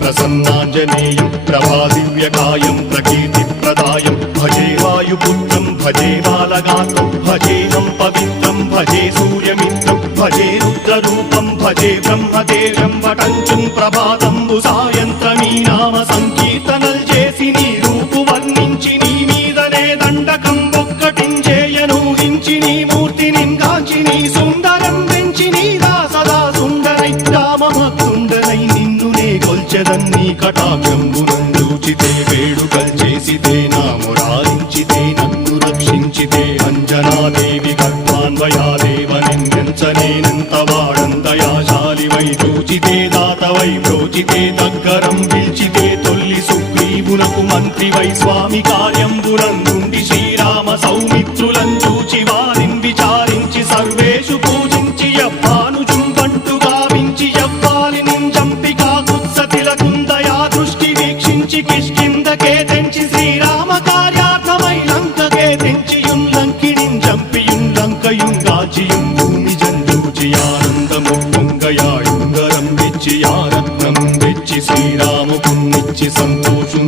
ప్రసన్నాంజనేయం ప్రభాదివ్యకాయం ప్రకీర్తిప్రదాయం భజే వాయుపుత్రం భజే బాలగాత్రం భజేహం పవిత్రం భజే సూర్యమిత్రం భజే రుద్రరూపం భజే బ్రహ్మదేవం వటంచుం ప్రభాతంబు సాయంత్రమీ నామ సంకీర్తనల్ చేసి నీ రూపు వర్ణించి నీ మీదనే దండకం ఒక్కటించేయనూహించి నీ మూర్తిని గాంచి నీ సుందరం పెంచి నీదా సదా సుందరై రామభక్తుండనై నిన్నునే కొల్చెదన్నీ కటాక్షంబునందూచితే వేడుకల్ చేసితే నా మురారించితే నన్ను రక్షించితే అంజనాదేవి గర్భాన్వయాదేవ నిందించనేనంత వాడంతయాశాలివై చూచితే దాతవై బ్రోచితే దగ్గరం పిలిచితే తొల్లి సుగ్రీవునకు మంత్రివై స్వామి కార్యంబునందుండి శ్రీరామ సౌమిత్రులం చూచి వారిని విచారించి సర్వేషు పూజించి యవ్వానుజుంబంటు గావించి యవ్వాలిని చంపి కాకుత్సతిలకుందయా దృష్టి వీక్షించి కిష్కిందకే తెంచి శ్రీరామ కార్యార్థమై లంకకే తెంచియుం లంకిణిం చంపియుం లంకయుం గాచియుం భూమి జందూచి ఆనందము పొంగయాయుంగరం వెచ్చి ఆరత్నం వెచ్చి శ్రీరాముకున్నిచ్చి సంతోషుం